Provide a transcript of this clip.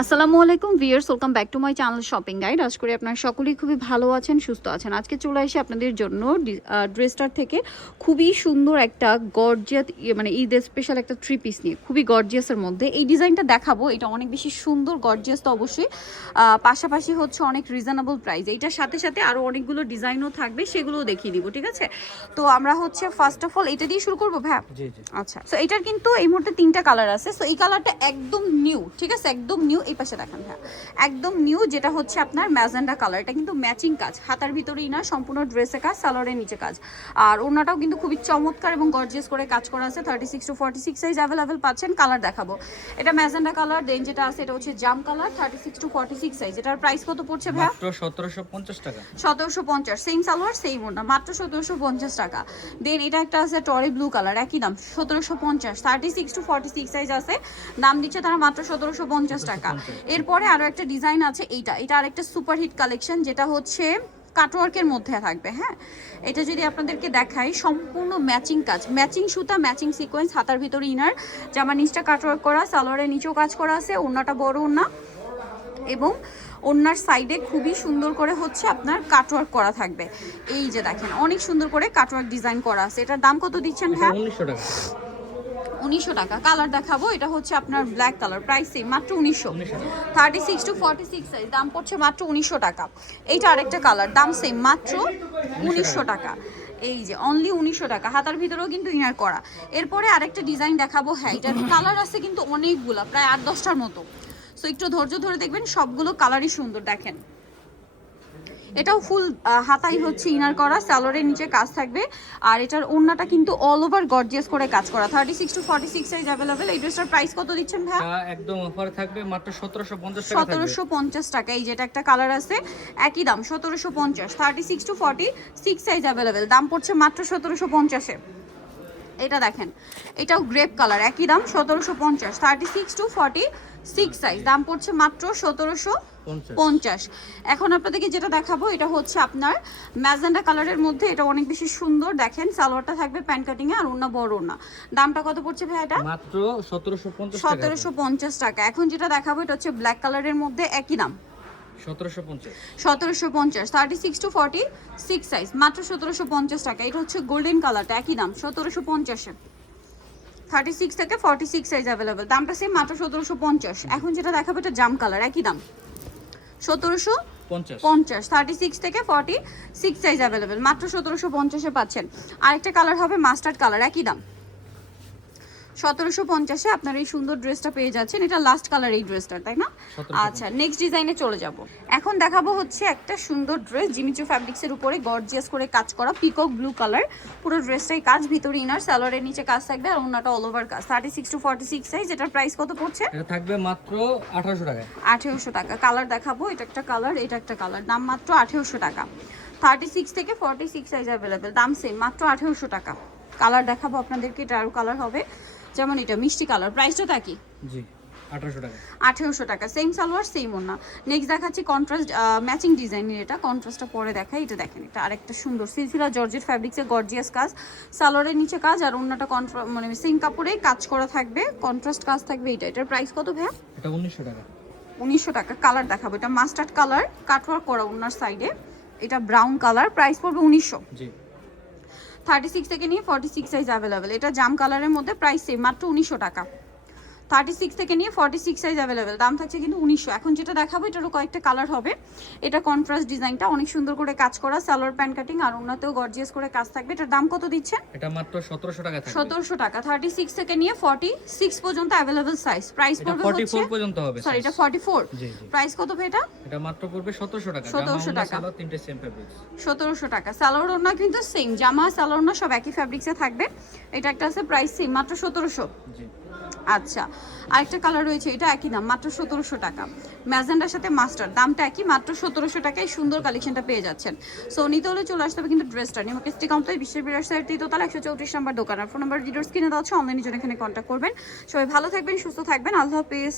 আসসালামু আলাইকুম viewers, welcome back to my channel shopping guide. আশা করি আপনারা সকলেই খুবই ভালো আছেন, সুস্থ আছেন। আজকে চলে আসি আপনাদের জন্য ড্রেসটার থেকে খুবই সুন্দর একটা গর্জিয়াস মানে ঈদ স্পেশাল একটা থ্রি পিস নিয়ে, খুবই গর্জিয়াসের মধ্যে এই ডিজাইনটা দেখাবো। এটা অনেক বেশি সুন্দর, গর্জিয়াস তো অবশ্যই, পাশাপাশি হচ্ছে অনেক রিজনেবল প্রাইস। এইটার সাথে সাথে আরও অনেকগুলো ডিজাইনও থাকবে, সেগুলোও দেখিয়ে দিব, ঠিক আছে? তো আমরা হচ্ছে ফার্স্ট অফ অল এটা দিয়ে শুরু করবো ভাই। আচ্ছা, সো এটার কিন্তু এই মুহূর্তে 3টা কালার আছে। সো এই কালারটা একদম নিউ, ঠিক আছে, একদম নিউ। এই পাশে দেখেন, হ্যাঁ একদম নিউ, যেটা হচ্ছে আপনার ম্যাজেন্ডা কালার। এটা কিন্তু ম্যাচিং কাজ, হাতার ভিতরেই না, সম্পূর্ণ ড্রেসে কাজ, সালোয়ারের নিচে কাজ। আর ওড়নাটাও কিন্তু খুবই চমৎকার এবং গর্জিয়াস করে কাজ করা আছে। 36 to 46 সাইজ অ্যাভেলেবেল পাচ্ছেন। কালার দেখাবো, এটা ম্যাজেন্ডা কালার। দেন যেটা আছে এটা হচ্ছে জাম কালার, 36 to 46 সাইজ। এটার প্রাইস কত পড়ছে ভাই? মাত্র 1750 টাকা। 1750, সেম সালোয়ার সেম ওড়না, মাত্র 1750 টাকা। দেন এটা একটা আছে টরি ব্লু কালার, একই দাম 1750, 36 to 46 সাইজ আছে। দাম দিচ্ছে তারা মাত্র 1750 টাকা। এরপরে আরো একটা ডিজাইন আছে, এটা আরেকটা সুপার হিট কালেকশন, যেটা হচ্ছে কাটওয়ার্কের মধ্যে থাকবে। হ্যাঁ, এটা যদি আপনাদেরকে দেখাই, সম্পূর্ণ ম্যাচিং কাজ, ম্যাচিং সুতা, ম্যাচিং সিকোয়েন্স, হাতার ভিতরে ইনার, জামার নিচটা কাটওয়ার্ক করা, সালোয়ারের নিচেও কাজ করা আছে। ওড়নাটা বড় ওড়না এবং ওড়নার সাইডে খুবই সুন্দর করে হচ্ছে আপনার কাটওয়ার্ক করা থাকবে। এই যে দেখেন, অনেক সুন্দর করে কাটওয়ার্ক ডিজাইন করা আছে। এটার দাম কত দিচ্ছেন ভাই? 1900 টাকা। 1900 টাকা। কালার দেখাবো, এটা হচ্ছে আপনার ব্ল্যাক কালার, প্রাইস সেম, মাত্র 1900। 36 to 46 সাইজ, দাম পড়ছে মাত্র 1900 টাকা। এইটা আরেকটা কালার, দাম সেম, মাত্র 1900 টাকা। এই যে অনলি 1900 টাকা, হাতার ভিতরেও কিন্তু ইনার করা। এরপরে আরেকটা ডিজাইন দেখাবো। হ্যাঁ, এটার কালার আছে কিন্তু অনেকগুলা, প্রায় 8-10টার মতো। সো একটু ধৈর্য ধরে দেখবেন, সবগুলো কালারই সুন্দর। দেখেন, এটাও ফুল হাতাই হচ্ছে ইনার করা, সালোয়ারের নিচে কাজ থাকবে। আর এটার ওড়নাটা কিন্তু অল ওভার গর্জিয়াস করে কাজ করা। 36 to 46 সাইজ अवेलेबल। এই ড্রেসটার প্রাইস কত দিচ্ছেন ভাই? একদম অফার থাকবে, মাত্র 1750 টাকা থাকবে। 1750 টাকা। এই যেটা একটা কালার আছে, একই দাম 1750, 36 to 46 সাইজ अवेलेबल। দাম পড়ছে মাত্র 1750 এ। এটা দেখেন, এটাও গ্রেপ কালার, একই দাম 1750, 36 to 46 সাইজ। দাম পড়ছে মাত্র 1750। এখন আপনাদেরকে যেটা দেখাবো, এটা হচ্ছে আপনার ম্যাজেন্ডা কালারের মধ্যে। এটা অনেক বেশি সুন্দর। দেখেন, সালোয়ারটা থাকবে প্যান্ট কাটিং এ, আর ওড়না বড় ওড়না। দামটা কত পড়ছে ভাই এটা? মাত্র 1750 টাকা। 1750 টাকা। এখন যেটা দেখাবো, এটা হচ্ছে ব্ল্যাক কালারের মধ্যে, একই দাম 1750। 1750, 36 to 46 সাইজ, মাত্র 1750 টাকা। এটা হচ্ছে গোল্ডেন কালারটা, একই দাম 1750 এ। 36 থেকে 46 সাইজ अवेलेबल। দামটা সেম, মাত্র 1750। এখন যেটা দেখাবো, এটা জাম কালার, একই দাম 1750, 36 থেকে 46 সাইজ अवेलेबल, মাত্র 1750 এ পাচ্ছেন। আরেকটা কালার হবে মাস্টার্ড কালার, একই দাম 1750 এ আপনার এই সুন্দর ড্রেসটা পেয়ে যাচ্ছেন। এটা লাস্ট কালার এই ড্রেসটার, তাই না? আচ্ছা, নেক্সট ডিজাইনে চলে যাব। এখন দেখাবো হচ্ছে একটা সুন্দর ড্রেস, জিমিচু ফ্যাব্রিক্সের উপরে গর্জিয়াস করে কাজ করা, পিকক ব্লু কালার। পুরো ড্রেসটাই কাজ, ভিতরে ইনার, সালোয়ারের নিচে কাজ থাকবে, আর ওড়নাটা অল ওভার কাজ। 36 to 46 সাইজ। এটার প্রাইস কত পড়ছে? এটা থাকবে মাত্র 1800 টাকা। 1800 টাকা। কালার দেখাবো, এটা একটা কালার, এটা একটা কালার, দাম মাত্র 1800 টাকা। 36 থেকে 46 সাইজ अवेलेबल, দাম সেম, মাত্র 1800 টাকা। কালার দেখাবো আপনাদেরকে, এটা আরো কালার হবে, যেমন এটা মিষ্টি কালার। প্রাইসটা তা কি? জি, 1800 টাকা। 1800 টাকা, সেম সালোয়ার সেম ওড়না। নেক্সট দেখাচ্ছি কন্ট্রাস্ট ম্যাচিং ডিজাইনের। এটা কন্ট্রাস্টটা পরে দেখাই। এটা দেখেন, এটা আরেকটা সুন্দর সিলসিলা জর্জেট ফ্যাব্রিক্সের গর্জিয়াস কাজ, সালোয়ারের নিচে কাজ, আর ওড়নাটা মানে সেম কাপড়ে কাজ করা থাকবে, কন্ট্রাস্ট কাজ থাকবে। এটার প্রাইস কত ভাইয়া? এটা 1900 টাকা। 1900 টাকা। কালার দেখাবো, এটা মাস্টার্ড কালার, কাটওয়ার্ক করা ওড়নার সাইডে। এটা ব্রাউন কালার, প্রাইস পড়বে 1900। জি, 36 থেকে নিয়ে 46 সাইজ अवेलेबल। এটা জাম কালারের মধ্যে, প্রাইস সেম, মাত্র 1900 টাকা। 36 থেকে নিয়ে 46 সাইজ अवेलेबल, দাম থাকছে কিন্তু 1900। এখন যেটা দেখাবো, এটারও কয়েকটা কালার হবে। এটা কন্ট্রাস্ট ডিজাইনটা অনেক সুন্দর করে কাজ করা, সালোয়ার প্যান্ট কাটিং, আর ওড়নাতেও গর্জিয়াস করে কাজ থাকবে। এটার দাম কত দিচ্ছেন? এটা মাত্র 1700 টাকা থাকবে। 1700 টাকা। 36 থেকে নিয়ে 46 পর্যন্ত अवेलेबल সাইজ। প্রাইস পড়বে হচ্ছে 44 পর্যন্ত হবে। সরি, এটা 44। জি জি। প্রাইস কত ভাই এটা? এটা মাত্র পড়বে 1700 টাকা। 1700 টাকা। সালোয়ার তিনটে সেম ফেব্রিক্স। 1700 টাকা। সালোয়ার ওড়না কিন্তু সেম, জামা সালোয়ার ওড়না সব একই ফ্যাব্রিক্সে থাকবে। এটা একটা আছে, প্রাইস সেম, মাত্র 1700। জি। আচ্ছা, আরেকটা কালার রয়েছে, এটা একই দাম, মাত্র 1700 টাকা। ম্যাজেন্ডার সাথে মাস্টার, দামটা একই, মাত্র 1700 টাকায় সুন্দর কালেকশনটা পেয়ে যাচ্ছেন। সো নিতে হলে চলে আসতে হবে কিন্তু ড্রেসটা নিয়ে আমাকে কাউন্টার বিশ্বের বিরাট সাইড তৃতীয়তলা 134 নম্বর দোকান। আর ফোন নাম্বার ভিডিওর স্ক্রিনে দেওয়া হচ্ছে, অনলাইনে জন্য এখানে কন্ট্যাক্ট করবেন। সবাই ভালো থাকবেন, সুস্থ থাকবেন, আল্লাহ হাফেজ।